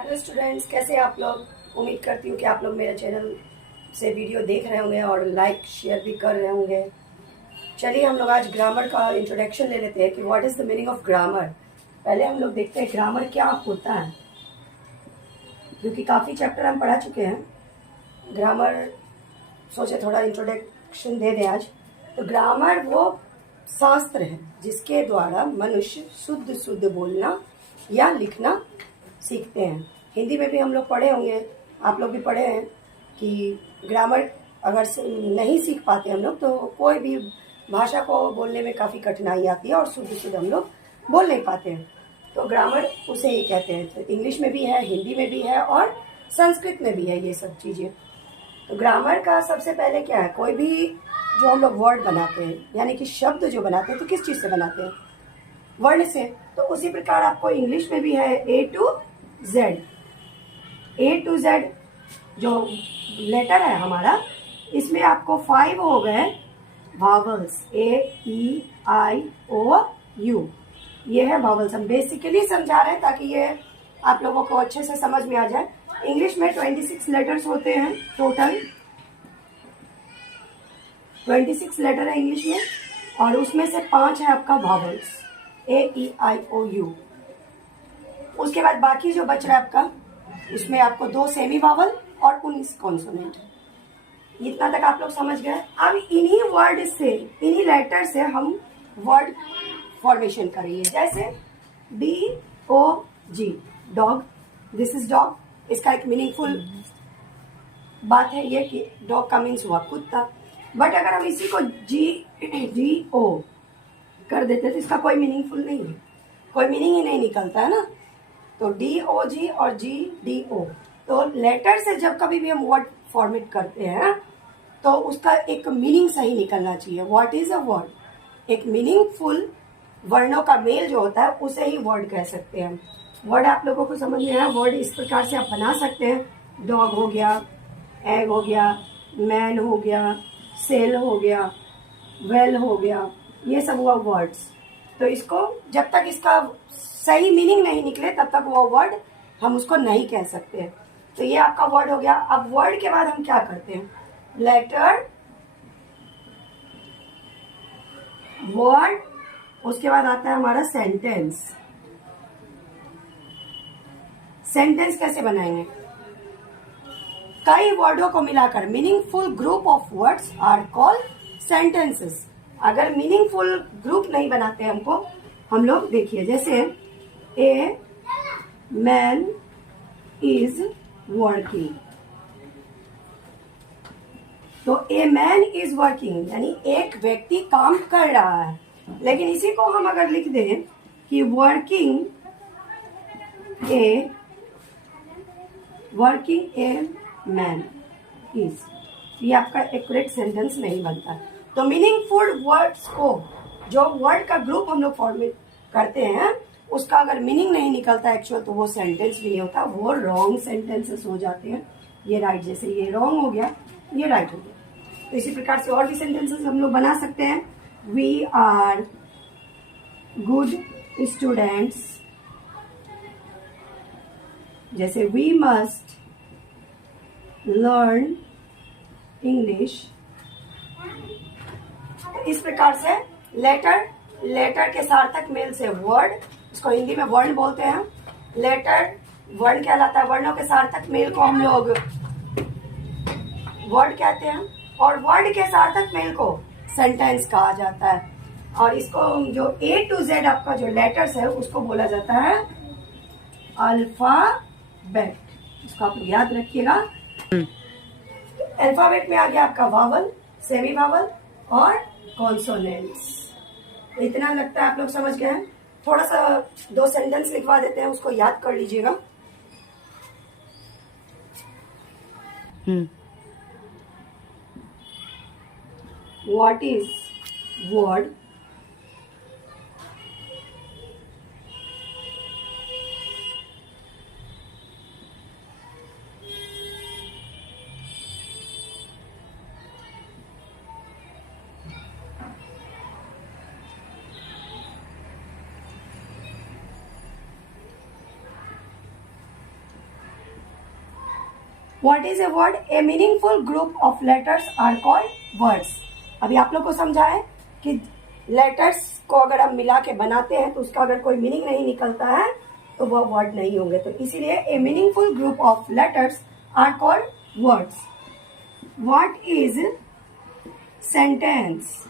Hello students, कैसे हैं आप लोग। उम्मीद करती हूँ कि आप लोग मेरे चैनल से वीडियो देख रहे होंगे और लाइक शेयर भी कर रहे होंगे। चलिए हम लोग आज ग्रामर का इंट्रोडक्शन ले लेते हैं कि what is the meaning of grammar. पहले हम लोग देखते हैं ग्रामर क्या होता है, क्योंकि काफ़ी चैप्टर हम पढ़ा चुके हैं। ग्रामर सोचे थोड़ा इंट्रोडक्शन दे दें आज। तो ग्रामर वो शास्त्र है जिसके द्वारा मनुष्य शुद्ध शुद्ध बोलना या लिखना सीखते हैं। हिंदी में भी हम लोग पढ़े होंगे, आप लोग भी पढ़े हैं कि ग्रामर अगर नहीं सीख पाते हम लोग तो कोई भी भाषा को बोलने में काफ़ी कठिनाई आती है और शुद्ध शुद्ध हम लोग बोल नहीं पाते हैं। तो ग्रामर उसे ही कहते हैं। तो इंग्लिश में भी है, हिंदी में भी है और संस्कृत में भी है ये सब चीज़ें। तो ग्रामर का सबसे पहले क्या है, कोई भी जो हम लोग वर्ड बनाते हैं यानी कि शब्द जो बनाते हैं तो किस चीज़ से बनाते हैं, वर्ण से। तो उसी प्रकार आपको इंग्लिश में भी है ए टू जेड जो लेटर है हमारा, इसमें आपको 5 हो गए vowels, A E I O U। ये है वावल्स। हम बेसिकली समझा रहे हैं ताकि ये आप लोगों को अच्छे से समझ में आ जाए। इंग्लिश में 26 लेटर्स होते हैं, टोटल 26 लेटर है इंग्लिश में, और उसमें से 5 है आपका वावल्स, AEIOU। उसके बाद बाकी जो बच रहा है आपका, उसमें आपको 2 सेमी वावल और 19 कॉन्सोनेंट। इतना तक आप लोग समझ गए। अब इन्हीं वर्ड से, इन्हीं लेटर से हम वर्ड फॉर्मेशन करेंगे। जैसे DOG, dog, this is dog. इसका एक मीनिंगफुल बात है ये कि डॉग का मीन्स हुआ कुत्ता। बट अगर हम इसी को GO कर देते तो इसका कोई मीनिंगफुल नहीं है, कोई मीनिंग ही नहीं निकलता है ना। तो DOG और GDO, तो लेटर से जब कभी भी हम वर्ड फॉर्मेट करते हैं तो उसका एक मीनिंग सही निकलना चाहिए। व्हाट इज अ वर्ड, एक मीनिंगफुल वर्णों का मेल जो होता है उसे ही वर्ड कह सकते हैं। वर्ड आप लोगों को समझ में आया। वर्ड इस प्रकार से आप बना सकते हैं। डॉग हो गया, एग हो गया, मैन हो गया, सेल हो गया, वेल हो गया, ये सब हुआ वर्ड्स। तो इसको जब तक इसका सही मीनिंग नहीं निकले तब तक वो वर्ड हम उसको नहीं कह सकते। तो ये आपका वर्ड हो गया। अब वर्ड के बाद हम क्या करते हैं, लेटर, वर्ड, उसके बाद आता है हमारा सेंटेंस। सेंटेंस कैसे बनाएंगे, कई वर्डों को मिलाकर meaningful group of words are called sentences. अगर मीनिंगफुल ग्रुप नहीं बनाते हमको, हम लोग देखिए जैसे ए मैन इज वर्किंग, तो ए मैन इज वर्किंग यानी एक व्यक्ति काम कर रहा है। लेकिन इसी को हम अगर लिख दें कि वर्किंग ए मैन इज, ये आपका एक्यूरेट सेंटेंस नहीं बनता। तो मीनिंगफुल वर्ड्स को, जो वर्ड का ग्रुप हम लोग फॉर्मेट करते हैं, उसका अगर मीनिंग नहीं निकलता एक्चुअल तो वो सेंटेंस भी नहीं होता, वो रॉन्ग सेंटेंसेस हो जाते हैं। ये राइट, जैसे ये रॉन्ग हो गया, ये राइट हो गया। तो इसी प्रकार से और भी सेंटेंसेस हम लोग बना सकते हैं। वी आर गुड स्टूडेंट्स, जैसे वी मस्ट लर्न इंग्लिश। इस प्रकार से लेटर के सार्थक मेल से वर्ड, इसको हिंदी में वर्ण बोलते हैं। लेटर वर्ण कहलाता है, वर्णों के सार्थक मेल को हम लोग वर्ड कहते हैं, और वर्ड के सार्थक मेल को सेंटेंस कहा जाता है। और इसको जो A to Z आपका जो लेटर्स है उसको बोला जाता है अल्फाबेट। इसको आप याद रखिएगा। अल्फाबेट में आ गया आपका वावल, सेमी वावल और कॉन्सोनेंट्स। इतना लगता है आप लोग समझ गए हैं। थोड़ा सा 2 सेंटेंस लिखवा देते हैं, उसको याद कर लीजिएगा। What is word, what is a word? A meaningful group of letters are called words. अभी आप लोग को समझा है कि लेटर्स को अगर हम मिला के बनाते हैं तो उसका अगर कोई मीनिंग नहीं निकलता है तो वह वर्ड नहीं होंगे। तो इसीलिए a meaningful group of letters are called words. What is sentence?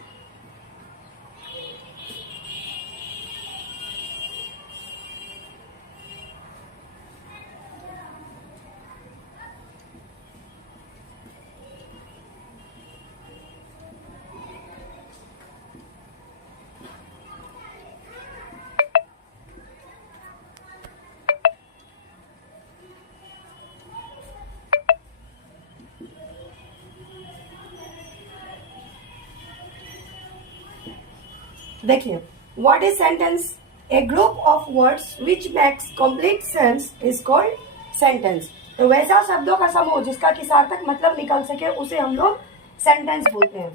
देखिए, what is sentence? A group of words which makes complete sense is called sentence. तो वैसा शब्दों का समूह जिसका कि सार्थक मतलब निकल सके उसे हम लोग सेंटेंस बोलते हैं।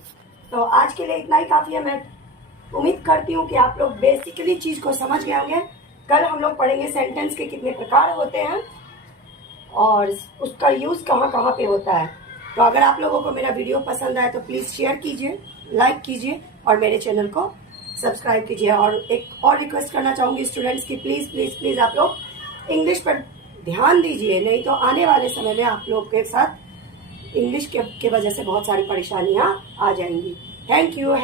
तो आज के लिए इतना ही काफी है। मैं उम्मीद करती हूँ कि आप लोग बेसिकली चीज को समझ गए होंगे। कल हम लोग पढ़ेंगे सेंटेंस के कितने प्रकार होते हैं और उसका यूज कहाँ कहाँ पे होता है। तो अगर आप लोगों को मेरा वीडियो पसंद आए तो प्लीज शेयर कीजिए, लाइक कीजिए और मेरे चैनल को सब्सक्राइब कीजिए। और एक और रिक्वेस्ट करना चाहूंगी स्टूडेंट्स की प्लीज प्लीज प्लीज आप लोग इंग्लिश पर ध्यान दीजिए, नहीं तो आने वाले समय में आप लोग के साथ इंग्लिश के वजह से बहुत सारी परेशानियां आ जाएंगी। Thank you.